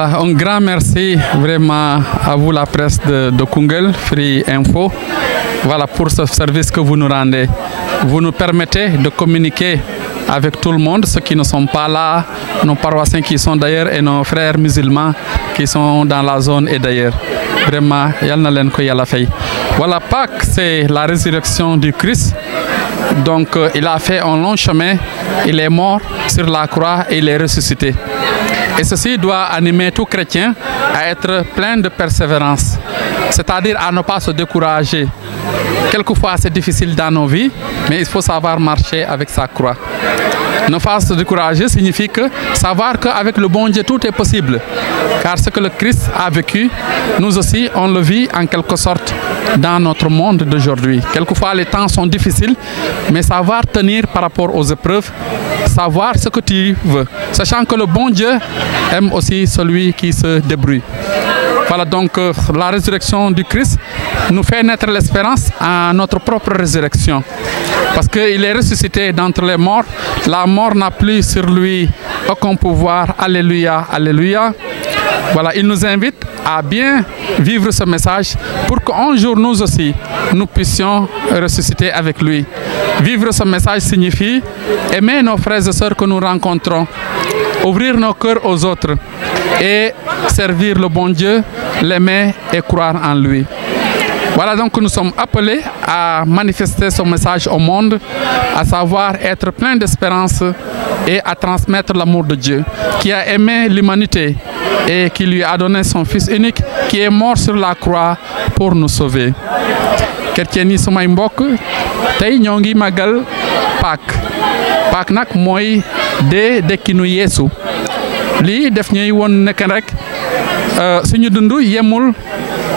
Voilà, un grand merci vraiment à vous, la presse de Koungheul, Free Info, voilà, pour ce service que vous nous rendez. Vous nous permettez de communiquer avec tout le monde, ceux qui ne sont pas là, nos paroissiens qui sont d'ailleurs et nos frères musulmans qui sont dans la zone et d'ailleurs. Vraiment, voilà, Pâques, c'est la résurrection du Christ. Donc, il a fait un long chemin, il est mort sur la croix et il est ressuscité. Et ceci doit animer tout chrétien à être plein de persévérance, c'est-à-dire à ne pas se décourager. Quelquefois, c'est difficile dans nos vies, mais il faut savoir marcher avec sa croix. Ne pas se décourager signifie savoir qu'avec le bon Dieu, tout est possible. Car ce que le Christ a vécu, nous aussi, on le vit en quelque sorte dans notre monde d'aujourd'hui. Quelquefois, les temps sont difficiles, mais savoir tenir par rapport aux épreuves, savoir ce que tu veux, sachant que le bon Dieu aime aussi celui qui se débrouille. Voilà, donc la résurrection du Christ nous fait naître l'espérance à notre propre résurrection. Parce qu'il est ressuscité d'entre les morts, la mort n'a plus sur lui aucun pouvoir. Alléluia, alléluia. Voilà, il nous invite à bien vivre ce message pour qu'un jour nous aussi, nous puissions ressusciter avec lui. Vivre ce message signifie aimer nos frères et sœurs que nous rencontrons, ouvrir nos cœurs aux autres et servir le bon Dieu, l'aimer et croire en lui. Voilà donc que nous sommes appelés à manifester ce message au monde, à savoir être plein d'espérance et à transmettre l'amour de Dieu, qui a aimé l'humanité et qui lui a donné son Fils unique, qui est mort sur la croix pour nous sauver. Chrétien yi samay mbokk tey ñoo ngi màggal Pâques nag mooy dee dekkinu Yeesu lii def ñuy woon nekk rek suñu dund yemul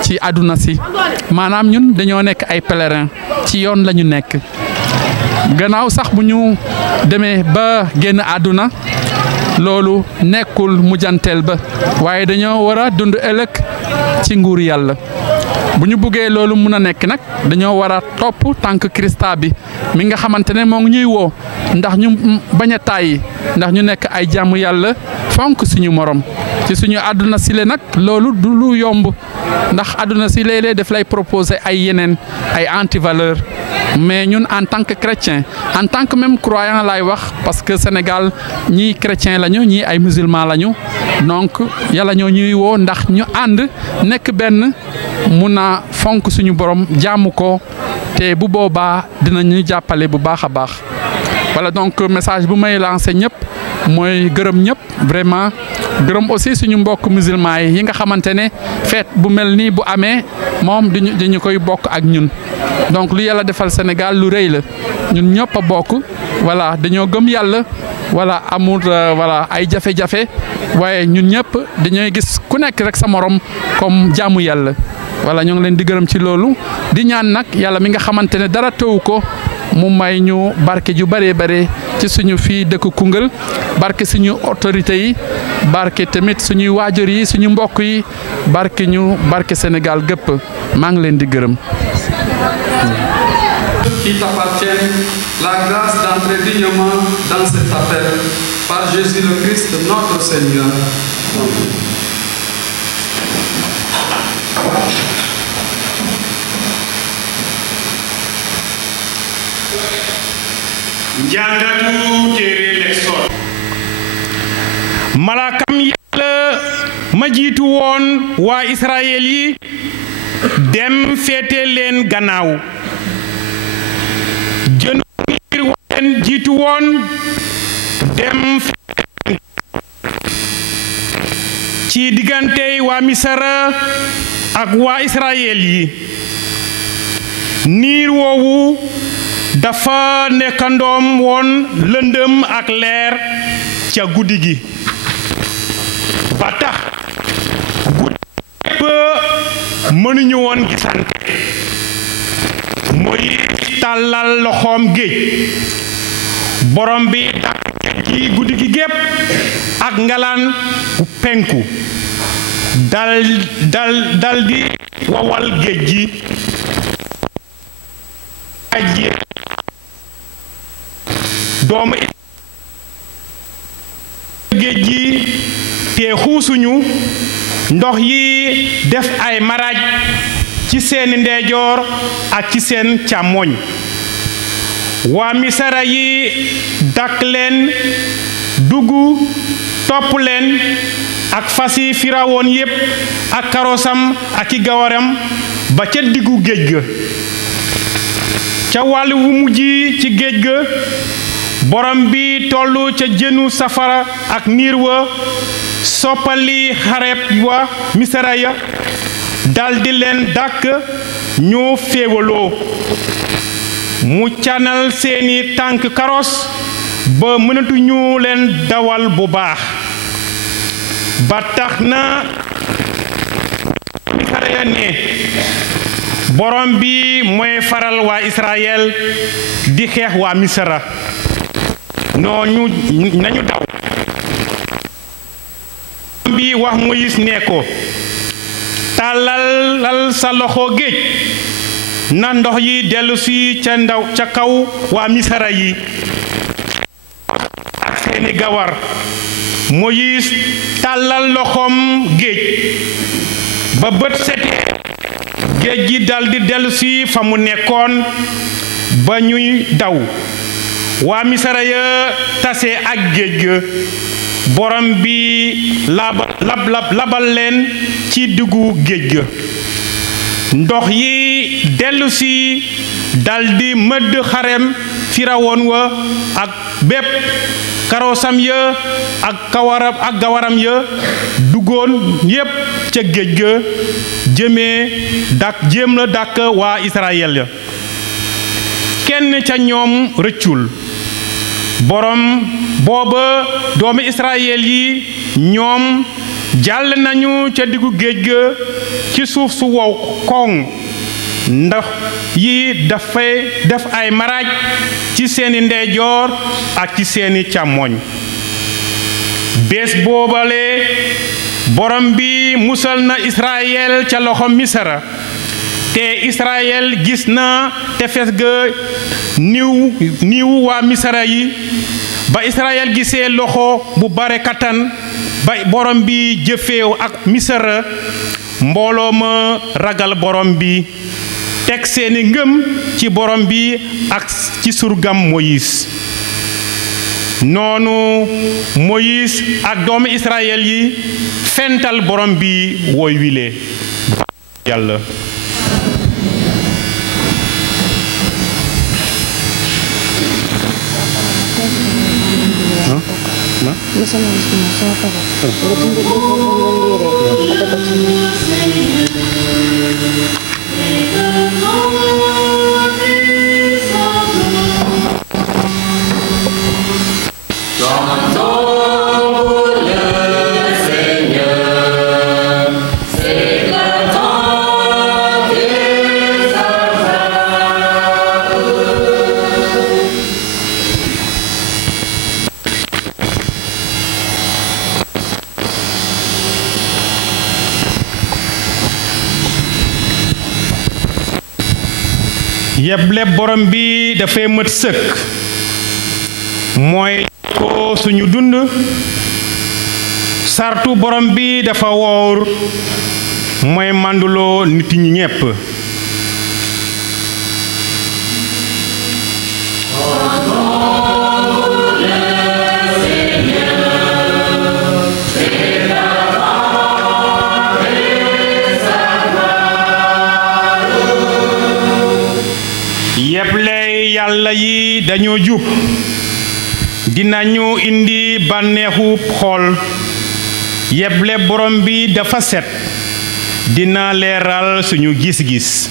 ci àdduna si maanaam ñun dañoo nekk ay pèlerin ci yoon la ñu nekk gannaaw sax bu ñu demee ba génn àdduna loolu nekkul mujjanteel ba waaye dañoo war a dund ëllëg ci nguur yàlla bu ñu buggee loolu mun a nekk nag dañoo war a topp tànk Krista bi mi nga xamante ne moo ngi ñuy woo ndax ñu bañ a tàyyi ndax ñu nekk ay jàmm yàlla fonk suñu morom ci suñu àdduna si le nag loolu du lu yomb ndax àdduna si léeg-léeg daf lay proposer ay yeneen ay antivaleur mais ñun en tant que chrétien en tant que même croyant lay wax parce que Sénégal ñii chrétien lañu ñii ay musulman lañu donc yàlla ñoo ñuy woo ndax ñu ànd nekk benn mun a fonk suñu borom jaamu ko te bu boobaa dinañu jàppale bu baax a baax. Voilà donc message bu may lancé ñëpp mooy gërëm ñëpp vraiment gërëm aussi suñu mbokk musulman yi nga xamante ne fête bu mel nii bu amee moom dañu koy bokk ak ñun donc lu yàlla defal Sénégal lu rëy la ñun ñëpp a bokk voilà dañoo gëm yàlla voilà amul voilà ay jafe-jafe waaye ñun ñëpp dañooy gis ku nekk rek sa morom comme jaamu yàlla voilà ñoo ngi leen di gërëm ci loolu di ñaan nag yàlla mi nga xamante ne dara teewu ko mu may ñu barke ju bëree bare ci suñu fii dëkk Koungheul barke suñu autorités yi barke tamit suñuy waajur yi suñu mbokk yi barke Sénégal gépp maa ngi leen di gërëm. Qui t'appartient la grâce d'entrer dignement dans cet appel par Jésus le Christ notre Seigneur. njàngatu téere L'exode. malaakam yàlla ma jiitu woon waa Israël yi dem féete leen gannaaw jënu ngir leen jiitu woon dem ci diggante waa Misra ak waa Israël yi niir woowu dafa nekkandoom woon lëndëm ak leer ca guddi gi ba tax guddi ba mënuñu woon gisante muy tàllal loxoom géej borom bi dàq ci guddi gi gépp ak ngalaan bu penku dal di wawal géej gi doomu géej gi te xuusuñu ndox yi def ay maraaj ci seen ndeyjoor ak ci seen càmmoñ waa misara yi dàq leen dugg topp leen ak fasi firawoon yépp ak karosam ak i gawaram ba ca diggu géej ga ca wàll wu mujj ci géej ga borom bi tollu ca jënu safara ak niir wa soppali xareb wa misara ya daldi leen dàkk ñu féewaloo mu canal seeni tànk karos ba mënatuñu leen dawal bu baax ba tax na misara ya ne borom bi mooy faral waa Israël di xeex waa misara noonu nañu daw bi wax Moïse ne ko tàllalal sa loxo géej na ndox yi dellu si ca kaw waa misara yi ak seeni gawar Moïse tàllal loxoom géej ba bët setee géej gi daldi dellu si fa mu nekkoon ba ñuy daw waa misara ya tase ak géej ga borom bi labal leen ci diggu géej ga ndox yi dellu si daldi mëdd xarem firawoon wa ak bépp karosam ya ak gawaram ya duggoon yépp ca géej ga jéem la dàkk waa Israël ya kenn ca ñoom rëccul borom booba doomi Israël yi ñoom jàll nañu ca diggu géej ga ci suuf su wow koŋ ndax yi dafay def ay maraaj ci seeni ndeyjoor ak ci seeni càmmoñ bés boobale borom bi musal na Israël ca loxo misara te Israël gis na tefes ga niiw waa misara yi ba Israël gisee loxo bu bare kattan ba borom bi jëfeew ak misara mbooloo ma ragal borom bi teg seeni ngëm ci borom bi ak ci surgam Moïse noonu Moïse ak doomu Israël yi fental borom bi woy wile yàlla yeble borom bi dafay mët sëkk mooy ko suñu dund sartu borom bi dafa wóor mooy manduloo nit ñi ñépp yàlla yi dañoo jub dinañu indi bànneexu xol yeble borom bi dafa set dina leeral suñu gis-gis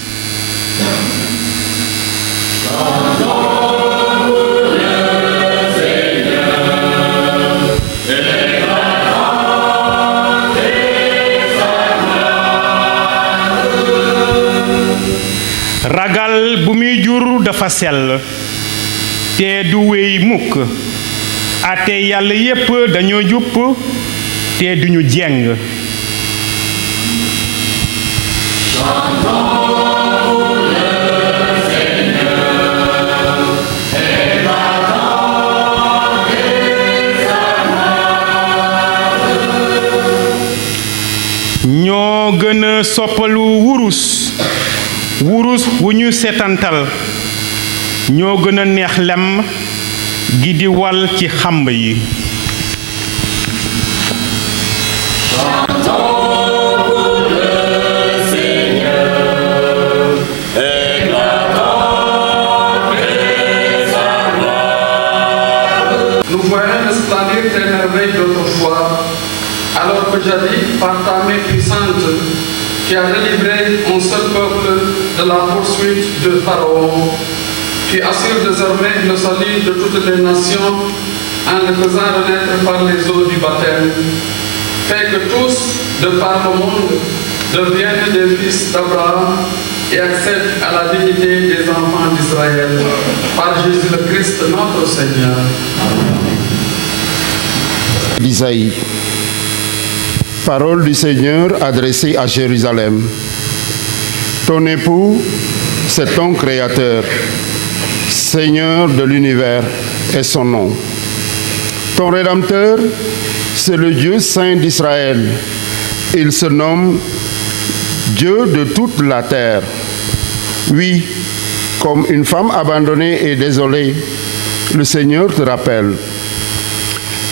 ragal bu muy jur dafa sell te du wéy mukk ate yàlla yépp dañoo jupp te duñu jeng soppalu wurus wu ñu seetantal ñoo gën a neex lem gi di wal ci xamb yi. Alors que jadis, par ta main puissante, qui a délivré un seul peuple de la poursuite de Pharaon, tu assures désormais le salut de toutes les nations en les faisant renaître par les eaux du baptême. Fais que tous, de par le monde, deviennent des fils d'Abraham et accèdent à la dignité des enfants d'Israël. Par Jésus le Christ, notre Seigneur. Isaïe. Parole du Seigneur adressée à Jérusalem. Ton époux, c'est ton Créateur. Seigneur de l'univers est son nom. Ton Rédempteur, c'est le Dieu saint d'Israël. Il se nomme Dieu de toute la terre. Oui, comme une femme abandonnée et désolée, le Seigneur te rappelle.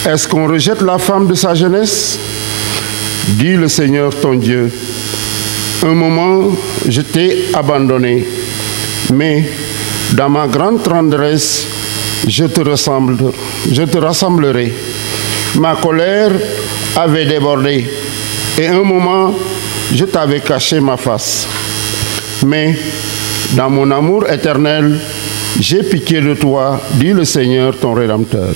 Est-ce qu'on rejette la femme de sa jeunesse? Dit le Seigneur ton Dieu. Un moment, je t'ai abandonné, mais dans ma grande tendresse, je te rassemblerai. Ma colère avait débordé, et un moment, je t'avais caché ma face. Mais dans mon amour éternel, j'ai pitié de toi, dit le Seigneur ton Rédempteur.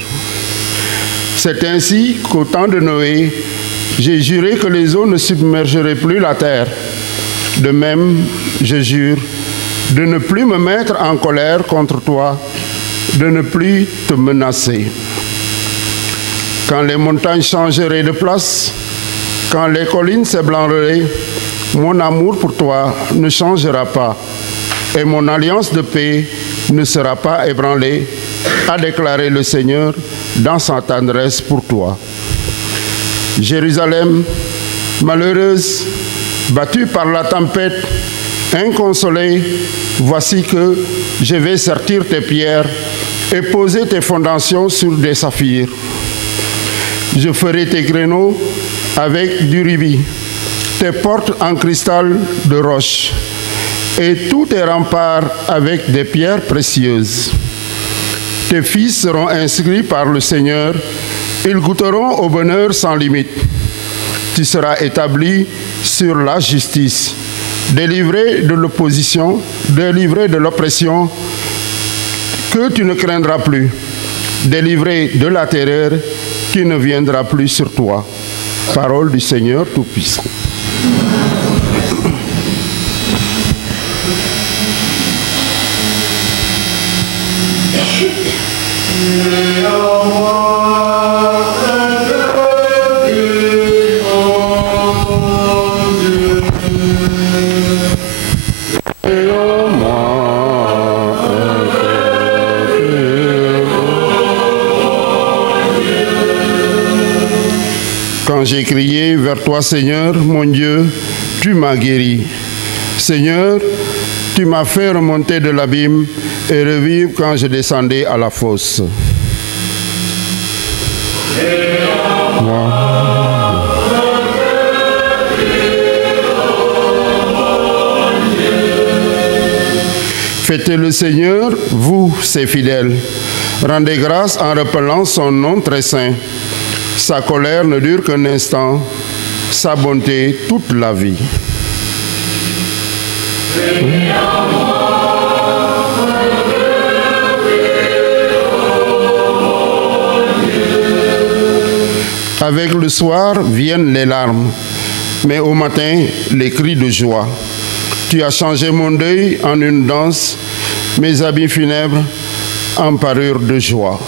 C'est ainsi qu'au temps de Noé, j'ai juré que les eaux ne submergeraient plus la terre. De même, je jure de ne plus me mettre en colère contre toi, de ne plus te menacer. Quand les montagnes changeraient de place, quand les collines s'ébranleraient, mon amour pour toi ne changera pas et mon alliance de paix ne sera pas ébranlée, a déclaré le Seigneur dans sa tendresse pour toi. Jérusalem, malheureuse, battue par la tempête, inconsolée, voici que je vais sertir tes pierres et poser tes fondations sur des saphirs. Je ferai tes créneaux avec du rubis, tes portes en cristal de roche et tous tes remparts avec des pierres précieuses. Tes fils seront inscrits par le Seigneur. Ils goûteront au bonheur sans limite. Tu seras établi sur la justice, délivré de l'opposition, délivré de l'oppression que tu ne craindras plus, délivré de la terreur qui ne viendra plus sur toi. Parole du Seigneur Tout-Puissant. Quand j'ai crié vers toi, Seigneur, mon Dieu, tu m'as guéri. Seigneur, tu m'as fait remonter de l'abîme et revivre quand je descendais à la fosse. Fêtez le Seigneur, vous, ses fidèles. Rendez grâce en rappelant son nom très saint. Sa colère ne dure qu'un instant, sa bonté toute la vie. Avec le soir viennent les larmes, mais au matin, les cris de joie. Tu as changé mon deuil en une danse, mes habits funèbres en parure de joie.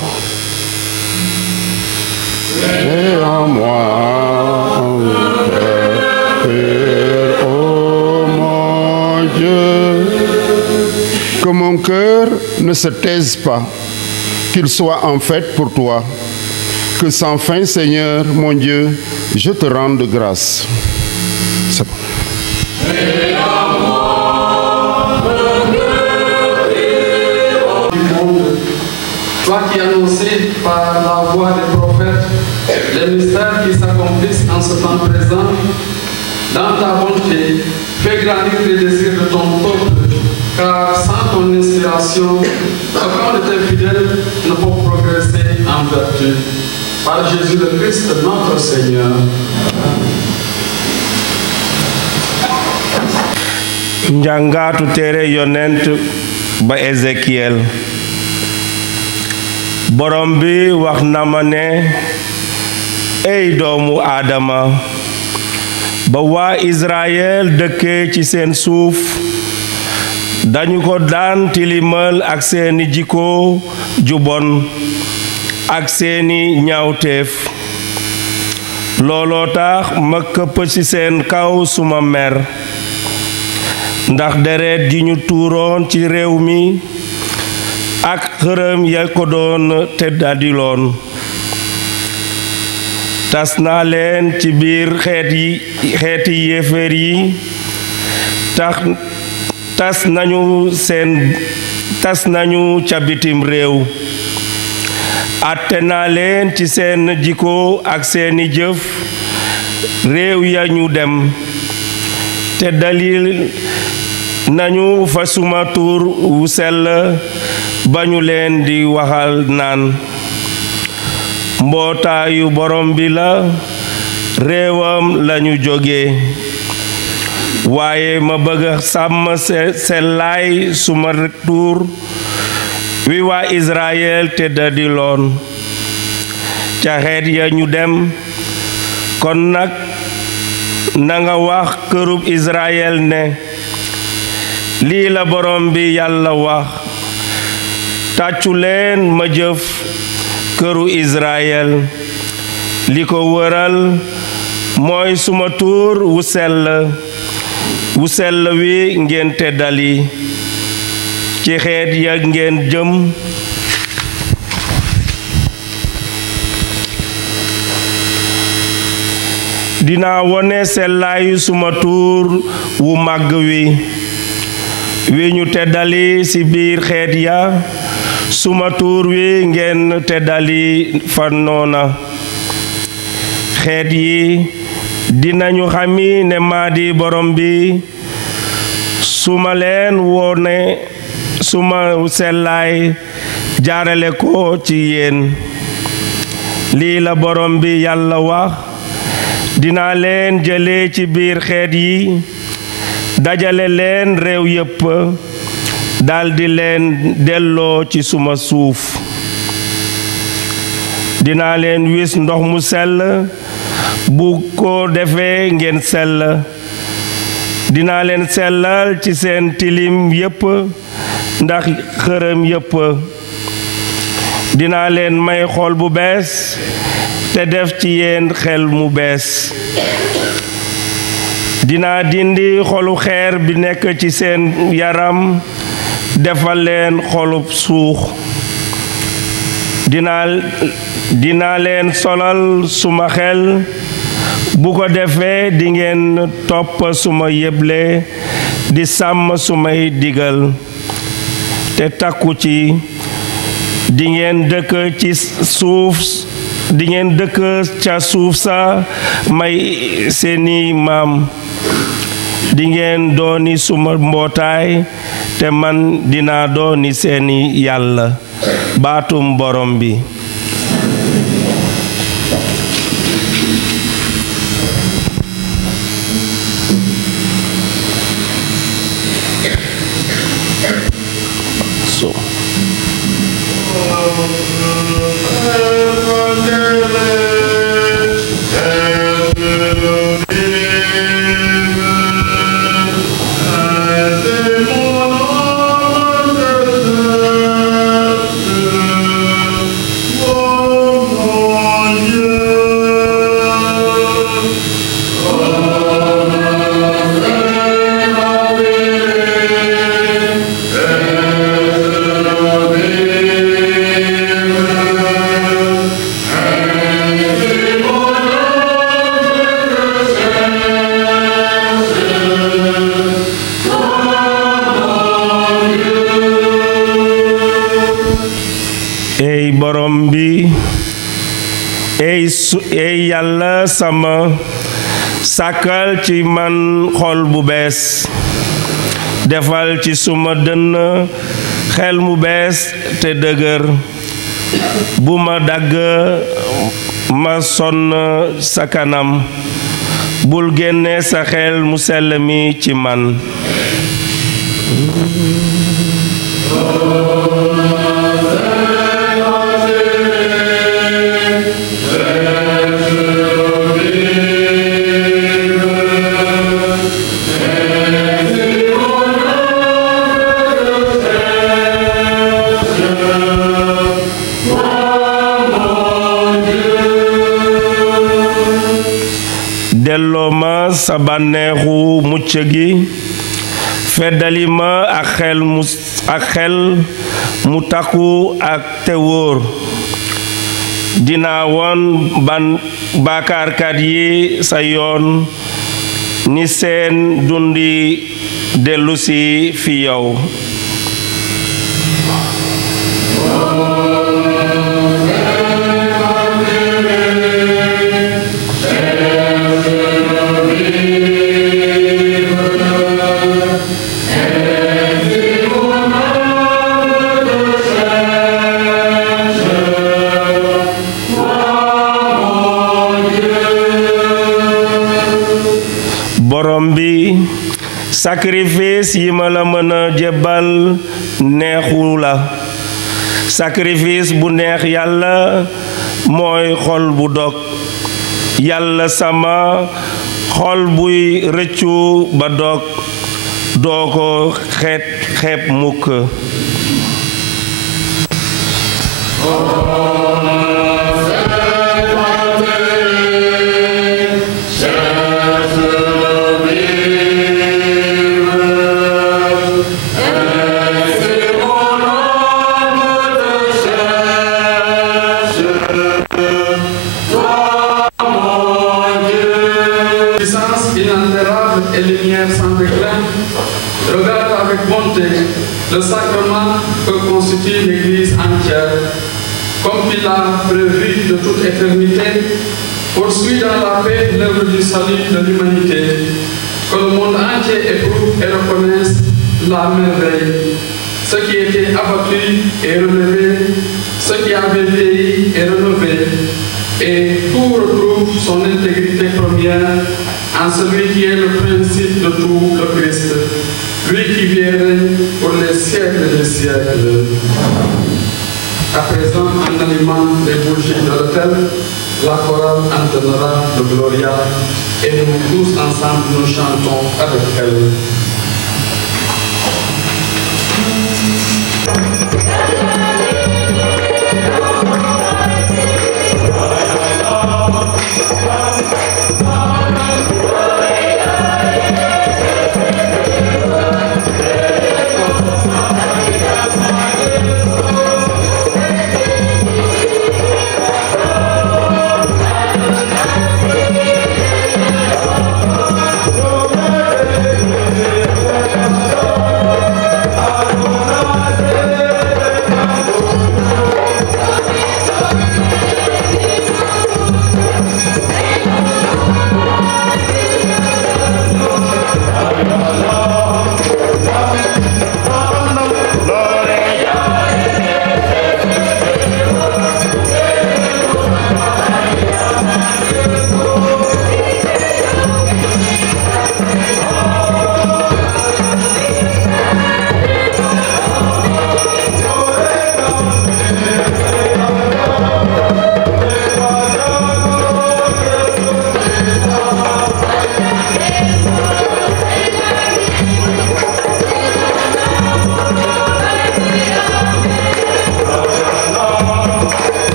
Et en moi, oh mon Dieu, que mon cœur ne se taise pas, qu'il soit en fête pour toi, que sans fin, Seigneur, mon Dieu, je te rende grâce. C'est bon. Toi qui annoncé par la voix des prophètes les mystères qui s'accomplissent en ce temps présent, dans ta bonté, fais grandir les désirs de ton peuple, car sans ton inspiration, aucun de tes fidèles ne peut progresser en vertu. Par Jésus le Christ, notre Seigneur. Njàngatu téere yonent ba Ézéchiel. Borom bi wax na ma ne ey doomu Aadama, ba waa Israël dëkkee ci seen suuf dañu ko daan tilimal ak seeni jikko ju bon ak seeni ñaawteef. looloo tax ma këpp ci seen kaw suma mer, ndax deret gi ñu tuuroon ci réew mi ak xërëm ya ko doon teddadiloon. tas naa leen ci biir xeeti yéeféer yi, tas nañu ca bitim réew. àtte naa leen ci seen jikko ak seeni jëf réew ya ñu dem, te dalil nañu fa suma tur wu sell ba ñu leen di waxal naan mbootaayu borom bi la, réewam lañu jóge. waaye ma bëgg sàmm sellaay suma tur wi waa Israël te dadiloon ca xeet ya ñu dem. kon nag nanga wax kërub Israël ne lii la borom bi Yàlla wax, tàccu leen ma jëf këru Israël. li ko wëral mooy suma tur wu sell wi ngeen teddali. ci xeet ya ngeen jëm dinaa wone sellaayu suma tur wu màgg wi ñu teddali ci biir xeet ya. suma tur wi ngeen teddali fa noona. xeet yi dinañu xami ne maa di borom bi suma leen wone suma sellaay jaarale ko ci yéen. lii la borom bi Yàlla wax, dinaa leen jële ci biir xeet yi, dajale leen réew yépp, daldi leen delloo ci suma suuf. dinaa leen wis ndox mu sell, bu ko defee ngeen sell. dinaa leen sellal ci seen tilim yépp ndax xërëm yépp. dinaa leen may xol bu bees te def ci yéen xel mu bees. dinaa dindi xolu xeer bi nekk ci seen yaram, defal leen xolub suux. dinaa leen solal suma xel, bu ko defee dingeen topp suma yéble di sàmm sumay digal te takku ci. dingeen dëkk ca suuf sa may seeni maam. dingeen dooni suma mbootaay te man dinaa dooni seeni Yàlla. baatum borom bi. ey yàlla sama sàkkal ci man xol bu bees defal ci suma dënn xel mu bees te dëgër bu ma dagg ma sonn sa kanam bul génne sa xel mu sell mi ci man delloo ma sa bànneexu mucc gi feddali ma ak xel mu takku ak te wóor dinaa woon bàkkaarkat yi sa yoon ni seen dundi dellusi fi yow borom bi sacrifice yi ma la mën a jébbal neexu la sacrifice bu neex yàlla mooy xol bu dog yàlla sama xol buy rëccu ba dog doo ko xeeb mukk et lumière sans déclin, regarde avec bonté le sacrement que constitue l'Église entière, comme il a prévu de toute éternité, poursuit dans la paix l'œuvre du salut de l'humanité, que le monde entier éprouve et reconnaisse la merveille. Ce qui était abattu est relevé, ce qui avait vieilli est rénové, et tout retrouve son intégrité première en celui qui est le principe de tout, le Christ, lui qui vient pour les siècles des siècles. À présent, en allumant les bougies de l'autel, la chorale entonnera le Gloria et nous tous ensemble nous chantons avec elle.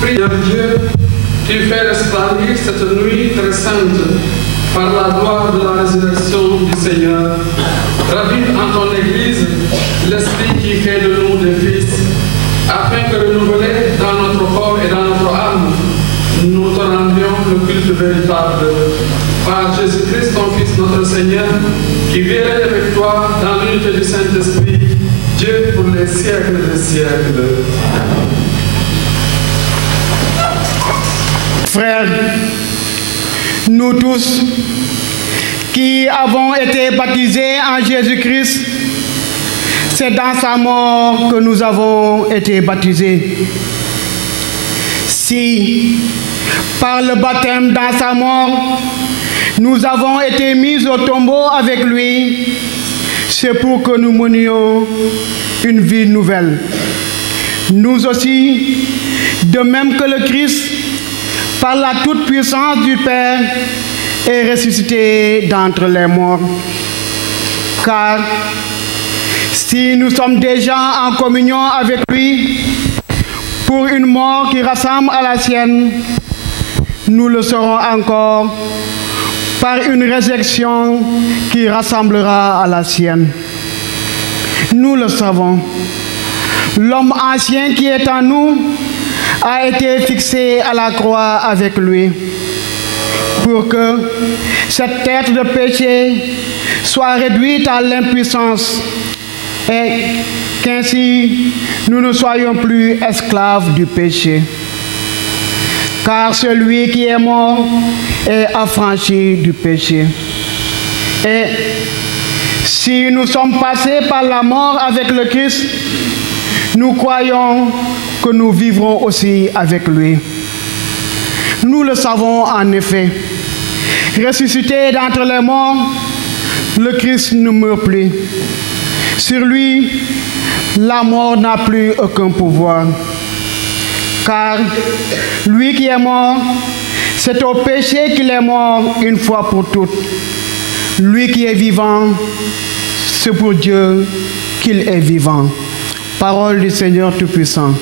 Prière Dieu, tu fais resplendir cette nuit très sainte par la gloire de la résurrection du Seigneur, ravive en ton Église l'esprit qui fait de nous des fils, afin que renouvelés dans notre corps et dans notre âme, nous te rendions le culte véritable. Par Jésus-Christ, ton Fils, notre Seigneur, qui vit avec toi dans l'unité du Saint-Esprit, Dieu pour les siècles des siècles. Frères, nous tous qui avons été baptisés en Jésus-Christ, c'est dans sa mort que nous avons été baptisés. Si, par le baptême dans sa mort, nous avons été mis au tombeau avec lui, c'est pour que nous menions une vie nouvelle. Nous aussi, de même que le Christ, par la toute-puissance du Père, est ressuscité d'entre les morts. Car si nous sommes déjà en communion avec lui, pour une mort qui ressemble à la sienne, nous le serons encore par une résurrection qui ressemblera à la sienne. Nous le savons, l'homme ancien qui est en nous a été fixé à la croix avec lui, pour que cette tête de péché soit réduite à l'impuissance et qu'ainsi nous ne soyons plus esclaves du péché. Car celui qui est mort est affranchi du péché. Et si nous sommes passés par la mort avec le Christ, nous croyons que nous vivrons aussi avec lui. Nous le savons en effet. Ressuscité d'entre les morts, le Christ ne meurt plus. Sur lui, la mort n'a plus aucun pouvoir. Car lui qui est mort, c'est au péché qu'il est mort une fois pour toutes. Lui qui est vivant, c'est pour Dieu qu'il est vivant. Parole du Seigneur Tout-Puissant.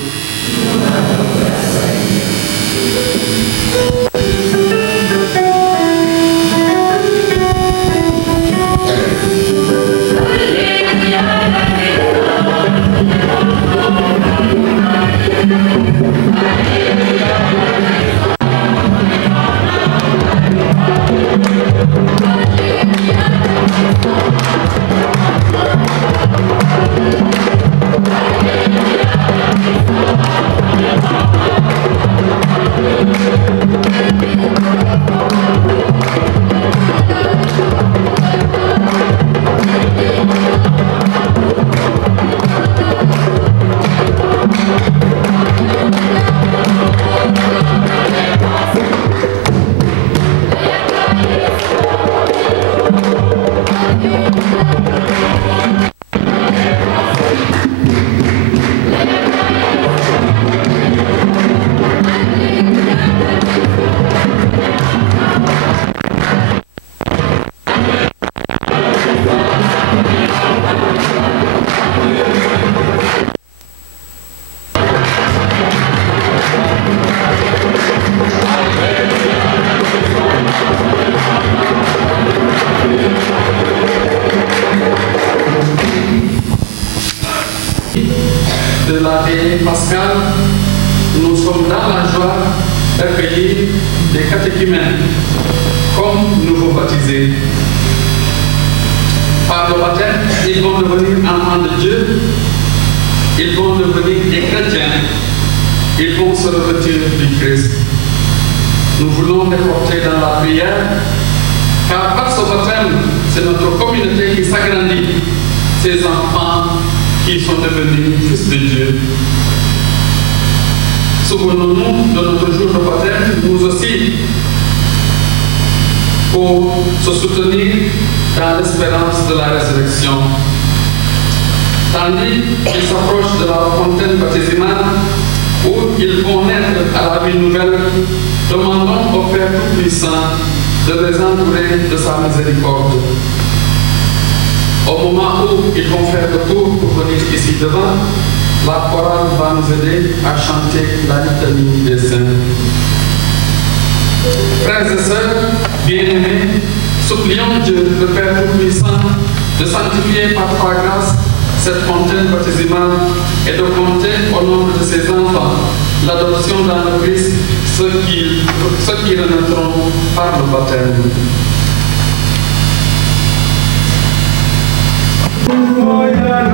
De la veillée pascale, nous sommes dans la joie d'accueillir des catéchumènes comme nouveaux baptisés. Par le baptême, ils vont devenir enfants de Dieu, ils vont devenir des chrétiens, ils vont se revêtir du Christ. Nous voulons les porter dans la prière, car par ce baptême, c'est notre communauté qui s'agrandit, ces enfants qui sont devenus fils de Dieu. Souvenons-nous de notre jour de baptême, nous aussi, pour se soutenir dans l'espérance de la résurrection. Tandis qu'ils s'approchent de la fontaine baptisimale, où ils vont naître à la vie nouvelle, demandons au Père Tout-Puissant de les entourer de sa miséricorde. Au moment où ils vont faire le tour pour venir ici devant, la chorale va nous aider à chanter la litanie des saints. Frères et sœurs, Bien-aimés, supplions Dieu, le Père Tout-Puissant, de sanctifier par ta grâce cette fontaine baptismale et de compter au nombre de ses enfants l'adoption dans le Christ, ceux qui renaîtront par le baptême. Oh, yeah.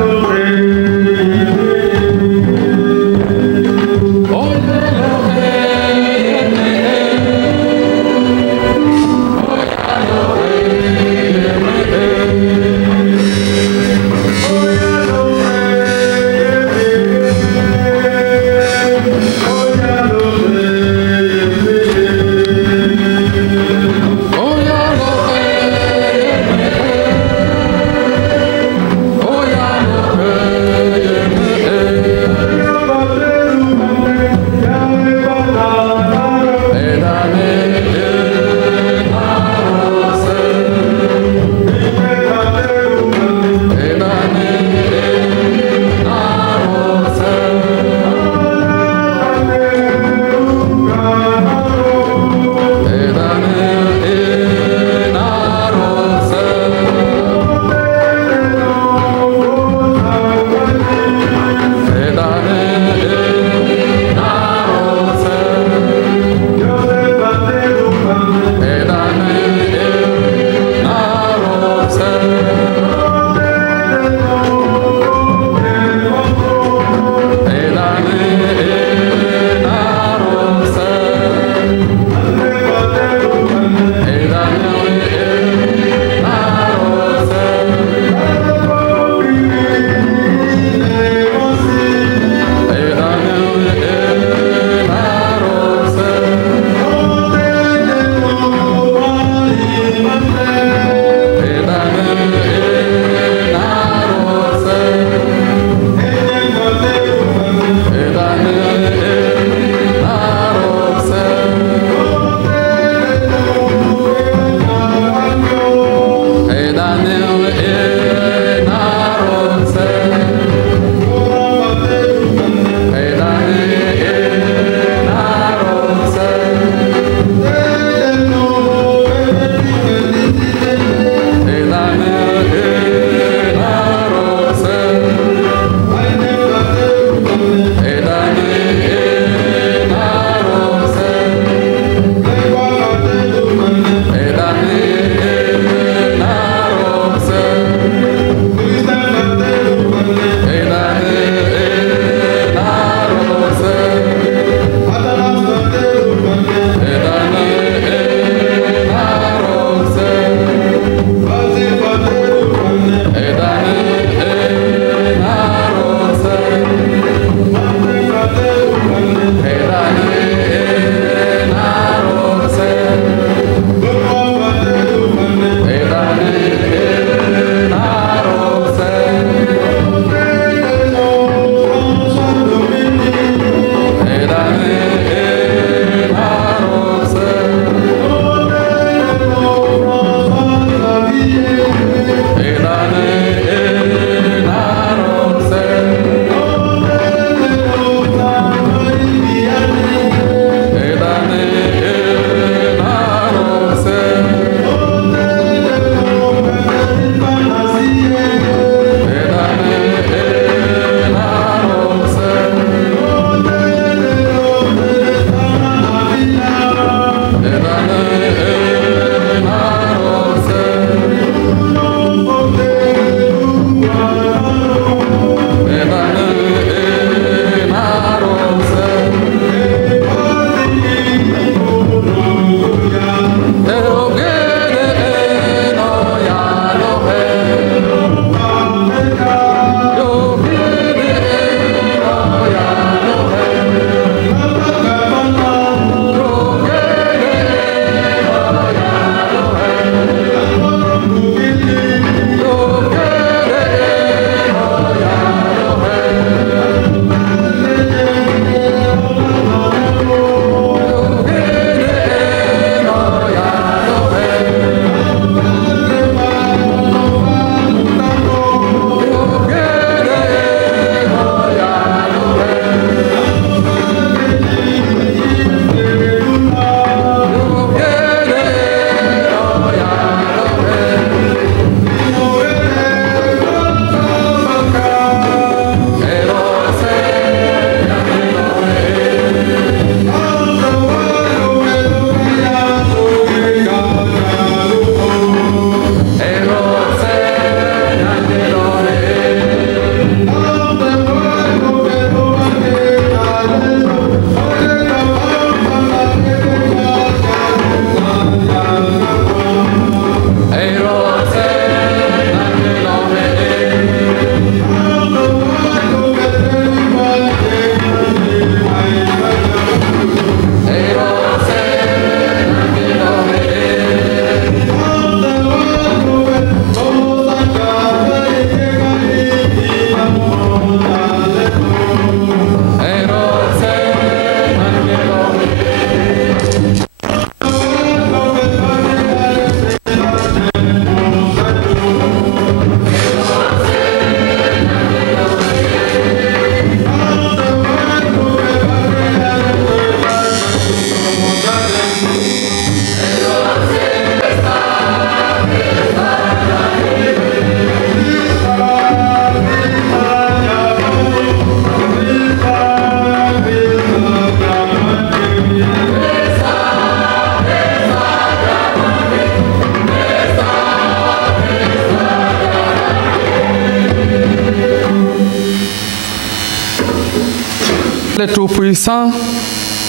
Père Tout-Puissant,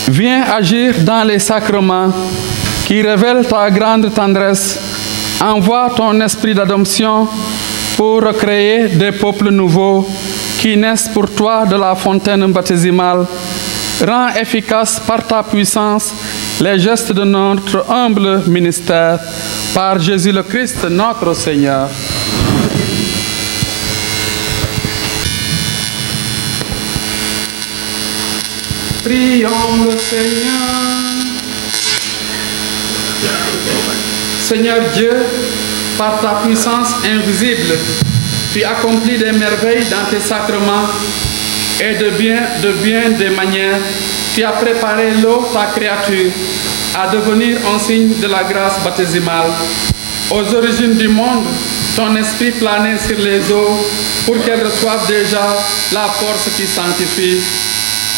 viens agir dans les sacrements qui révèlent ta grande tendresse. Envoie ton esprit d'adoption pour recréer des peuples nouveaux qui naissent pour toi de la fontaine baptisimale. Rends efficace par ta puissance les gestes de notre humble ministère. Par Jésus le Christ, notre Seigneur. Prions le Seigneur. Seigneur Dieu, par ta puissance invisible, tu accomplis des merveilles dans tes sacrements et de bien des manières. Tu as préparé l'eau, ta créature, à devenir un signe de la grâce baptisimale. Aux origines du monde, ton esprit planait sur les eaux pour qu'elles reçoivent déjà la force qui sanctifie.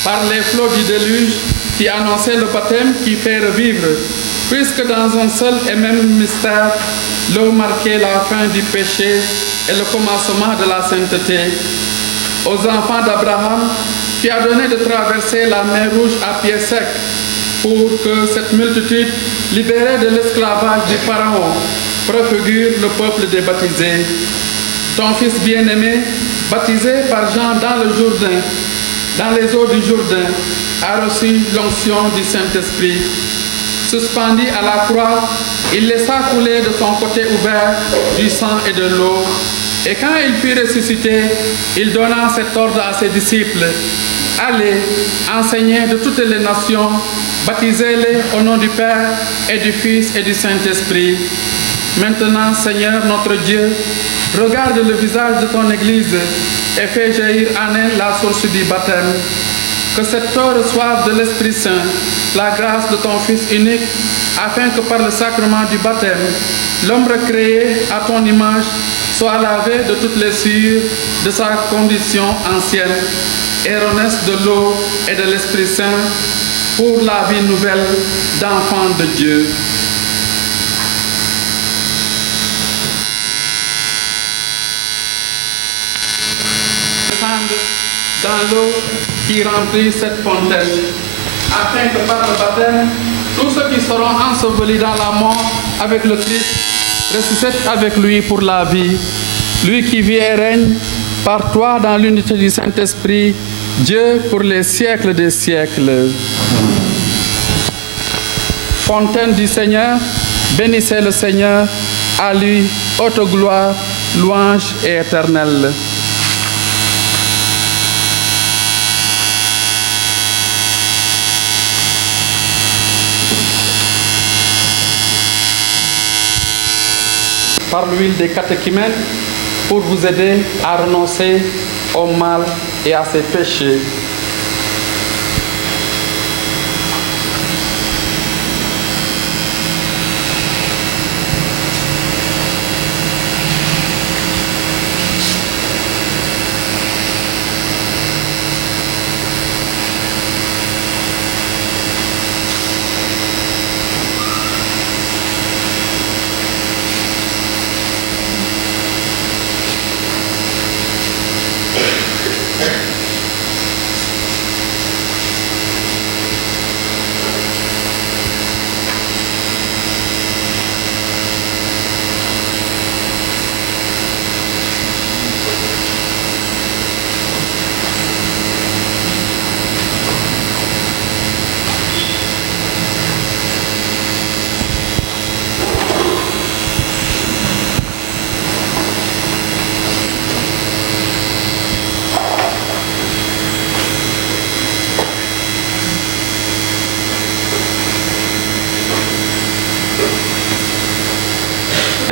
Par les flots du déluge, tu annonçais le baptême qui fait revivre, puisque dans un seul et même mystère, l'eau marquait la fin du péché et le commencement de la sainteté. Aux enfants d'Abraham, tu as donné de traverser la mer Rouge à pied sec pour que cette multitude, libérée de l'esclavage du Pharaon, préfigure le peuple des baptisés. Ton fils bien-aimé, baptisé par Jean dans le Jourdain, dans les eaux du Jourdain, a reçu l'onction du Saint-Esprit. Suspendu à la croix, il laissa couler de son côté ouvert du sang et de l'eau. Et quand il fut ressuscité, il donna cet ordre à ses disciples: allez, enseignez de toutes les nations, baptisez-les au nom du Père et du Fils et du Saint-Esprit. Maintenant, Seigneur notre Dieu, regarde le visage de ton Église et fais jaillir en elle la source du baptême. Que cette eau reçoive de l'Esprit Saint la grâce de ton Fils unique, afin que par le sacrement du baptême, l'homme recréé à ton image soit lavé de toutes les souillures de sa condition ancienne et renaisse de l'eau et de l'Esprit Saint pour la vie nouvelle d'enfant de Dieu. Descende dans l'eau qui remplit cette fontaine, afin que par le baptême, tous ceux qui seront ensevelis dans la mort avec le Christ ressuscitent avec lui pour la vie. Lui qui vit et règne par toi dans l'unité du Saint-Esprit, Dieu pour les siècles des siècles. Fontaine du Seigneur, bénissez le Seigneur, à lui haute gloire, louange et éternelle. Par l'huile des catéchumènes, pour vous aider à renoncer au mal et à ses péchés.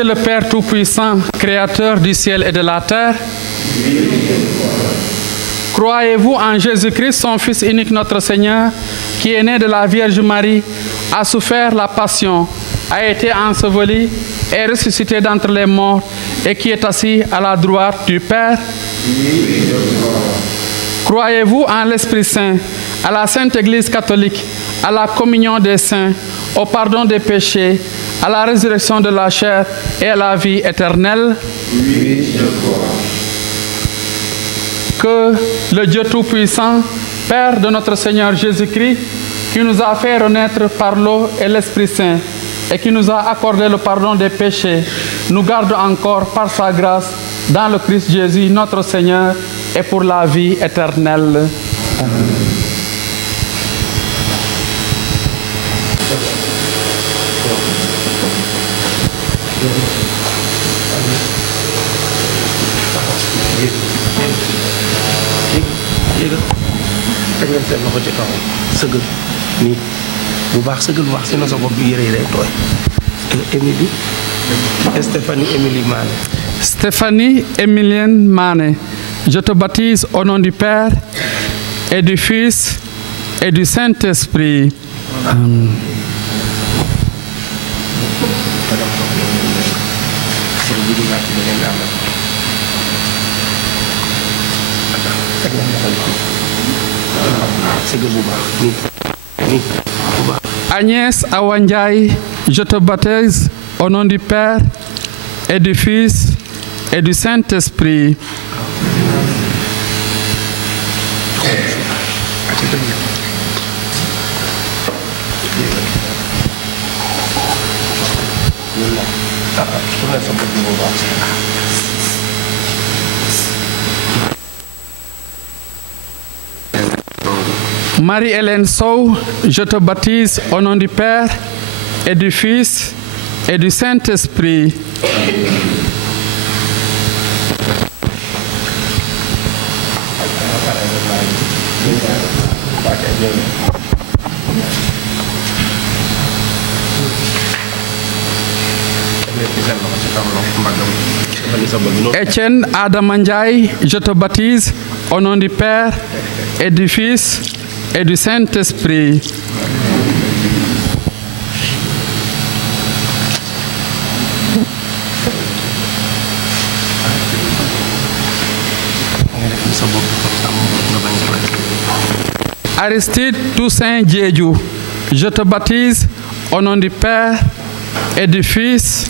Le Père Tout-Puissant, Créateur du ciel et de la terre, croyez-vous en Jésus-Christ, son Fils unique, notre Seigneur, qui est né de la Vierge Marie, a souffert la passion, a été enseveli et ressuscité d'entre les morts, et qui est assis à la droite du Père? Croyez-vous en l'Esprit Saint, à la Sainte Église catholique, à la communion des saints, au pardon des péchés, à la résurrection de la chair et à la vie éternelle? Oui, je crois. Que le Dieu Tout-Puissant, Père de notre Seigneur Jésus-Christ, qui nous a fait renaître par l'eau et l'Esprit Saint, et qui nous a accordé le pardon des péchés, nous garde encore par sa grâce dans le Christ Jésus, notre Seigneur, et pour la vie éternelle. Amen. Stéphanie Emilienne Mané, je te baptise au nom du Père et du Fils et du Saint-Esprit. Amen. Agnès Awandiaï, je te baptise au nom du Père et du Fils et du Saint-Esprit. Marie-Hélène Sow, je te baptise au nom du Père et du Fils et du Saint-Esprit. Étienne Adam Ndiaye, je te baptise au nom du Père et du Fils et du Saint-Esprit. Aristide Toussaint Diédiou, je te baptise au nom du Père et du Fils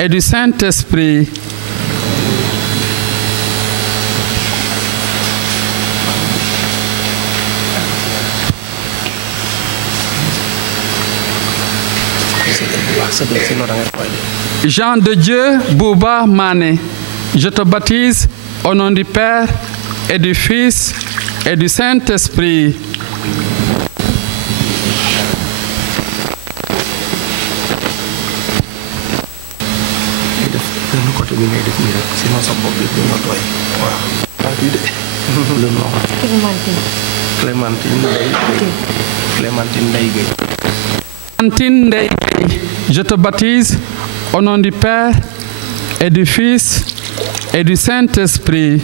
et du Saint-Esprit. Jean de Dieu Bouba Mané, je te baptise au nom du Père et du Fils et du Saint-Esprit. Clémentine Ndeye, je te baptise au nom du Père et du Fils et du Saint-Esprit.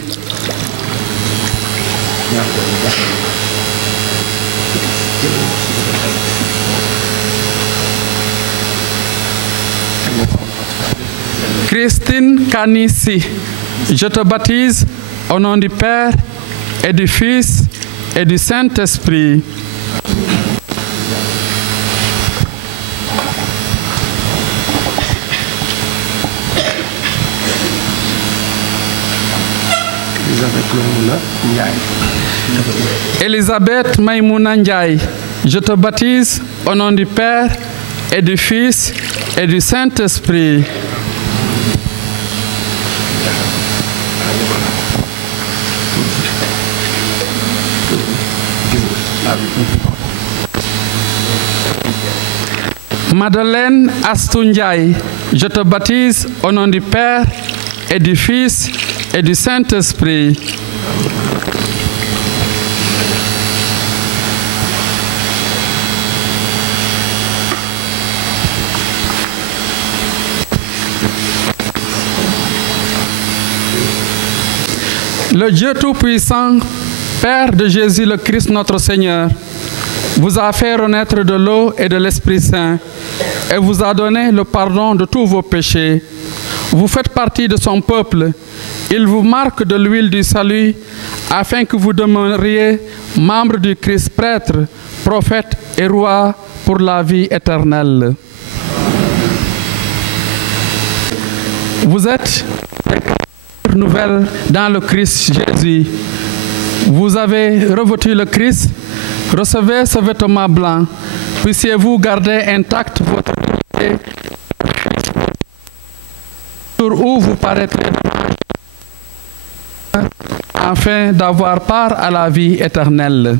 Christine Kanissi, je te baptise au nom du Père et du Fils et du Saint-Esprit. Elisabeth Maïmouna Ndiaye, je te baptise au nom du Père et du Fils et du Saint-Esprit. Madeleine Astou Ndiaye, je te baptise au nom du Père et du Fils et du Saint-Esprit. Le Dieu Tout-Puissant, Père de Jésus le Christ notre Seigneur, vous a fait renaître de l'eau et de l'Esprit Saint et vous a donné le pardon de tous vos péchés. Vous faites partie de son peuple. Il vous marque de l'huile du salut afin que vous demeuriez membre du Christ, prêtre, prophète et roi pour la vie éternelle. Vous êtes nouvelle dans le Christ Jésus. Vous avez revêtu le Christ, recevez ce vêtement blanc. Puissiez-vous garder intacte votre unité sur où vous paraîtrez afin d'avoir part à la vie éternelle.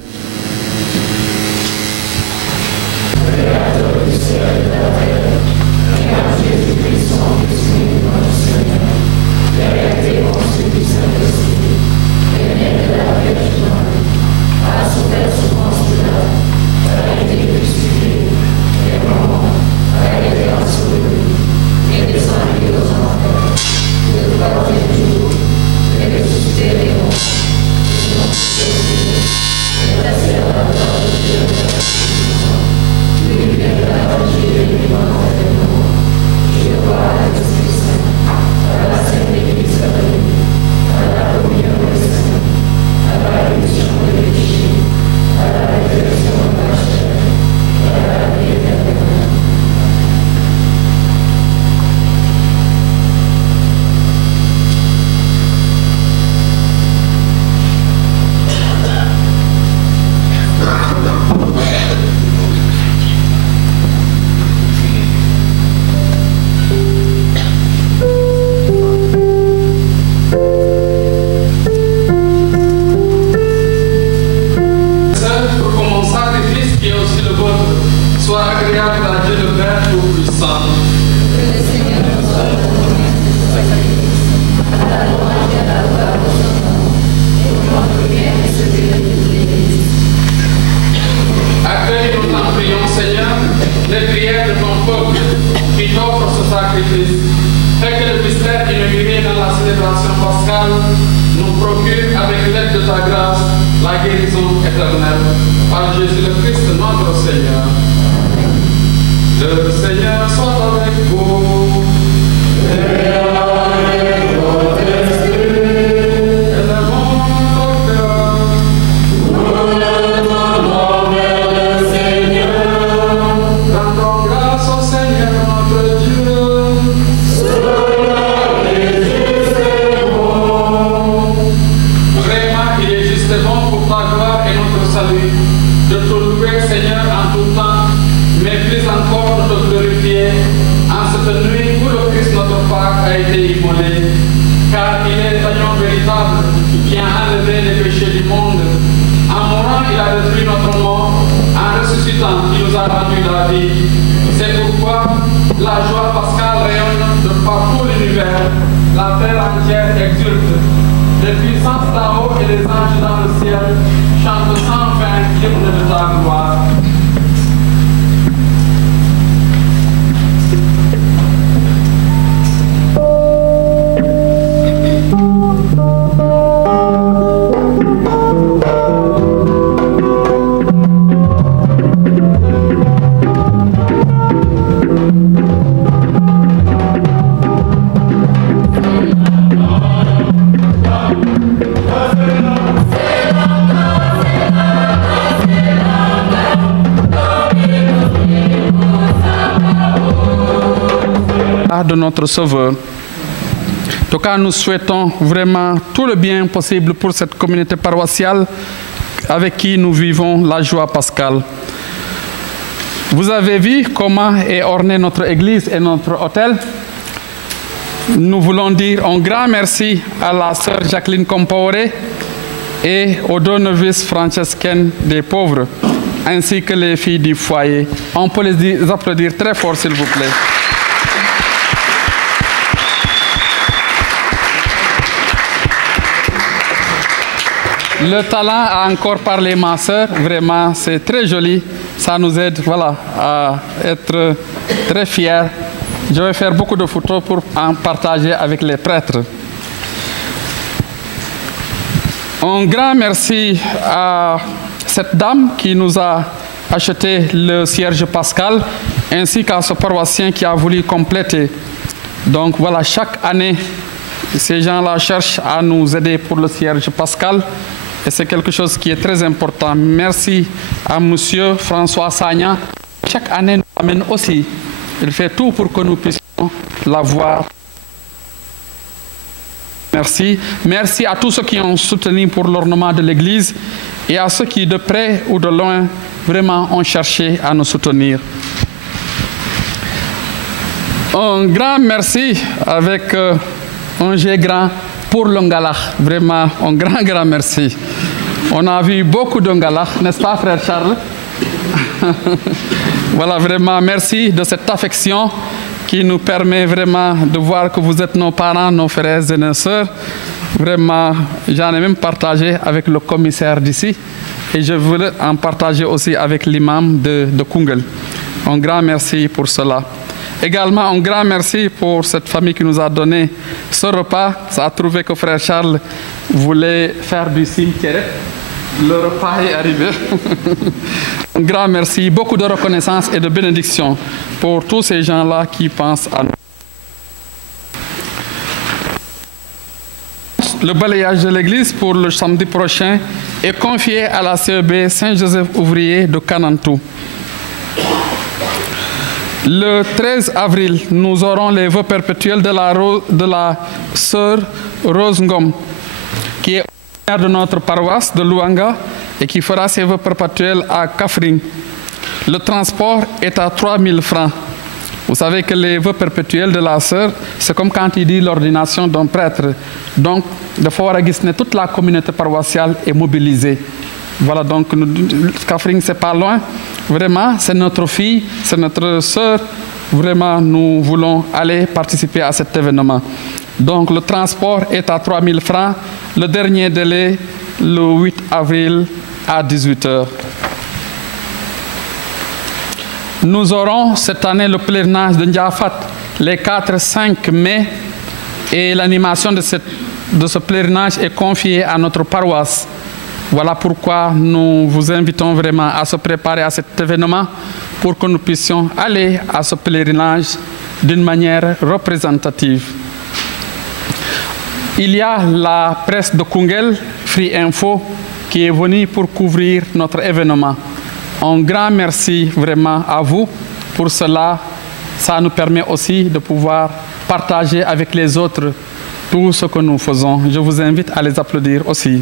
De notre Sauveur. En tout cas, nous souhaitons vraiment tout le bien possible pour cette communauté paroissiale avec qui nous vivons la joie pascale. Vous avez vu comment est ornée notre église et notre hôtel. Nous voulons dire un grand merci à la sœur Jacqueline Compaoré et aux deux novices franciscaines des pauvres, ainsi que les filles du foyer. On peut les applaudir très fort, s'il vous plaît. Le talent a encore parlé, ma sœur. Vraiment, c'est très joli. Ça nous aide, voilà, à être très fiers. Je vais faire beaucoup de photos pour en partager avec les prêtres. Un grand merci à cette dame qui nous a acheté le cierge pascal, ainsi qu'à ce paroissien qui a voulu compléter. Donc voilà, chaque année, ces gens-là cherchent à nous aider pour le cierge pascal. Et c'est quelque chose qui est très important. Merci à monsieur François Sagna. Chaque année, nous amène aussi. Il fait tout pour que nous puissions la voir. merci. Merci à tous ceux qui ont soutenu pour l'ornement de l'Église et à ceux qui, de près ou de loin, vraiment ont cherché à nous soutenir. Un grand merci avec un G grand pour le Ngalach. Vraiment, un grand merci. On a vu beaucoup de Ngalach, n'est-ce pas, frère Charles? Voilà, vraiment, merci de cette affection qui nous permet vraiment de voir que vous êtes nos parents, nos frères et nos sœurs. Vraiment, j'en ai même partagé avec le commissaire d'ici et je voulais en partager aussi avec l'imam de Koungheul. Un grand merci pour cela. Également, un grand merci pour cette famille qui nous a donné ce repas. Ça a trouvé que frère Charles voulait faire du cimetière. Le repas est arrivé. Un grand merci, beaucoup de reconnaissance et de bénédiction pour tous ces gens-là qui pensent à nous. Le balayage de l'église pour le samedi prochain est confié à la CEB Saint-Joseph Ouvrier de Kanantou. Le 13 avril, nous aurons les vœux perpétuels de la sœur Rose Ngom, qui est de notre paroisse de Luanga et qui fera ses vœux perpétuels à Kaffrine. Le transport est à 3 000 francs. Vous savez que les vœux perpétuels de la sœur, c'est comme quand il dit l'ordination d'un prêtre. Donc, de Fawaragisne, toute la communauté paroissiale est mobilisée. Voilà, donc Kaffrine, c'est pas loin. Vraiment, c'est notre fille, c'est notre sœur. Vraiment, nous voulons aller participer à cet événement. Donc, le transport est à 3 000 francs. Le dernier délai, le 8 avril à 18 h. Nous aurons cette année le pèlerinage de Ndiafat les 4 et 5 mai et l'animation de ce pèlerinage est confiée à notre paroisse. Voilà pourquoi nous vous invitons vraiment à se préparer à cet événement pour que nous puissions aller à ce pèlerinage d'une manière représentative. Il y a la presse de Koungheul, Free Info, qui est venue pour couvrir notre événement. Un grand merci vraiment à vous pour cela. Ça nous permet aussi de pouvoir partager avec les autres tout ce que nous faisons. Je vous invite à les applaudir aussi.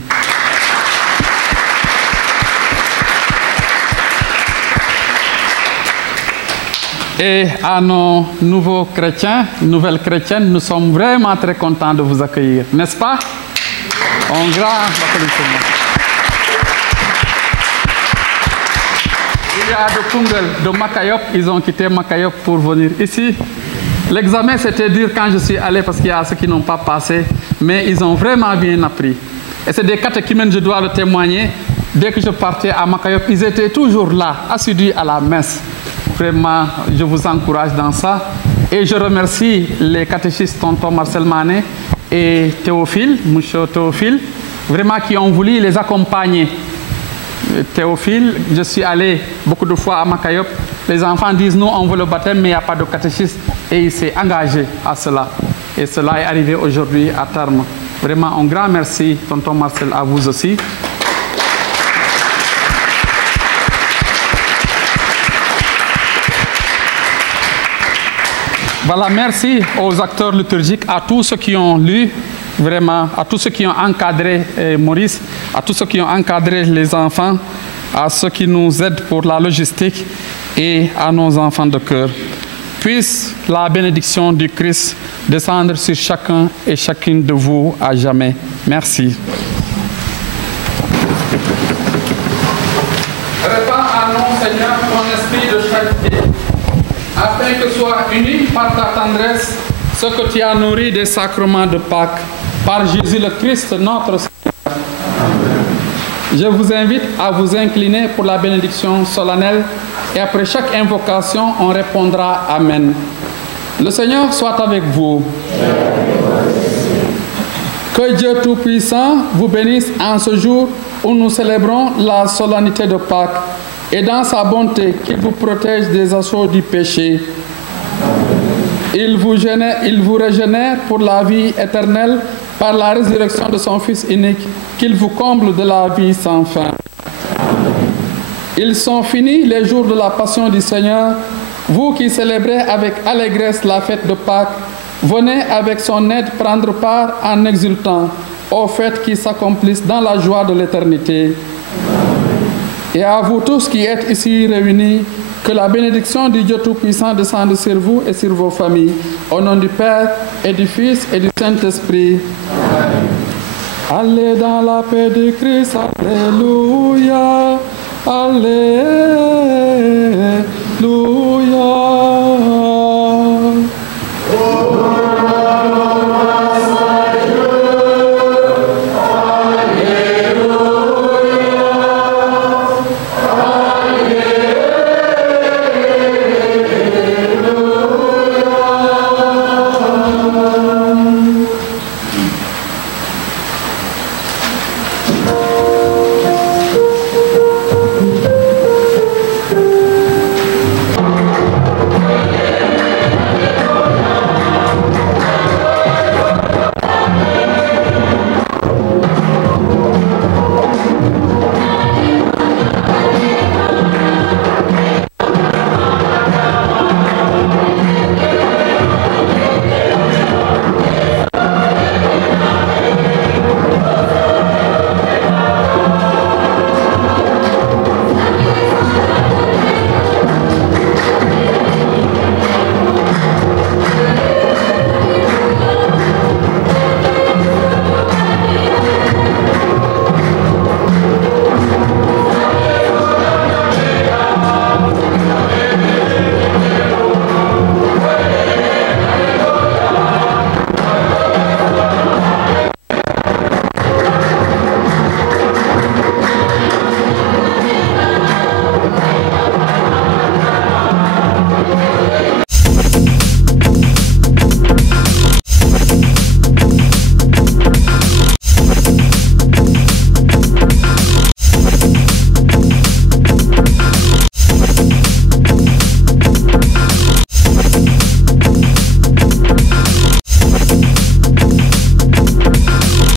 Et à nos nouveaux chrétiens, nouvelles chrétiennes, nous sommes vraiment très contents de vous accueillir, n'est-ce pas? Un grand applaudissement. Il y a de Koungheul, de Makayop, ils ont quitté Makayop pour venir ici. L'examen c'était dur quand je suis allé parce qu'il y a ceux qui n'ont pas passé, mais ils ont vraiment bien appris. Et c'est des catéchumènes, je dois le témoigner. Dès que je partais à Makayop, ils étaient toujours là, assidus à la messe. Vraiment, je vous encourage dans ça. Et je remercie les catéchistes tonton Marcel Mané et Théophile, monsieur Théophile, vraiment qui ont voulu les accompagner. Théophile, je suis allé beaucoup de fois à Makayop. Les enfants disent, nous, on veut le baptême, mais il n'y a pas de catéchiste. Et il s'est engagé à cela. Et cela est arrivé aujourd'hui à terme. Vraiment, un grand merci, tonton Marcel, à vous aussi. Voilà, merci aux acteurs liturgiques, à tous ceux qui ont lu, vraiment, à tous ceux qui ont encadré Maurice, à tous ceux qui ont encadré les enfants, à ceux qui nous aident pour la logistique et à nos enfants de cœur. Puisse la bénédiction du Christ descendre sur chacun et chacune de vous à jamais. Merci. Répands à nous, Seigneur, ton esprit de charité, afin que soit uni par ta tendresse ce que tu as nourri des sacrements de Pâques, par Jésus le Christ, notre Seigneur. Je vous invite à vous incliner pour la bénédiction solennelle et après chaque invocation, on répondra Amen. Le Seigneur soit avec vous. Que Dieu Tout-Puissant vous bénisse en ce jour où nous célébrons la solennité de Pâques et dans sa bonté qu'il vous protège des assauts du péché. Il vous régénère pour la vie éternelle par la résurrection de son Fils unique, qu'il vous comble de la vie sans fin. Ils sont finis les jours de la passion du Seigneur, vous qui célébrez avec allégresse la fête de Pâques, Venez avec son aide prendre part en exultant aux fêtes qui s'accomplissent dans la joie de l'éternité. Et à vous tous qui êtes ici réunis, que la bénédiction du Dieu Tout-Puissant descende sur vous et sur vos familles. Au nom du Père et du Fils et du Saint-Esprit. Allez dans la paix de Christ. Alléluia. Alléluia.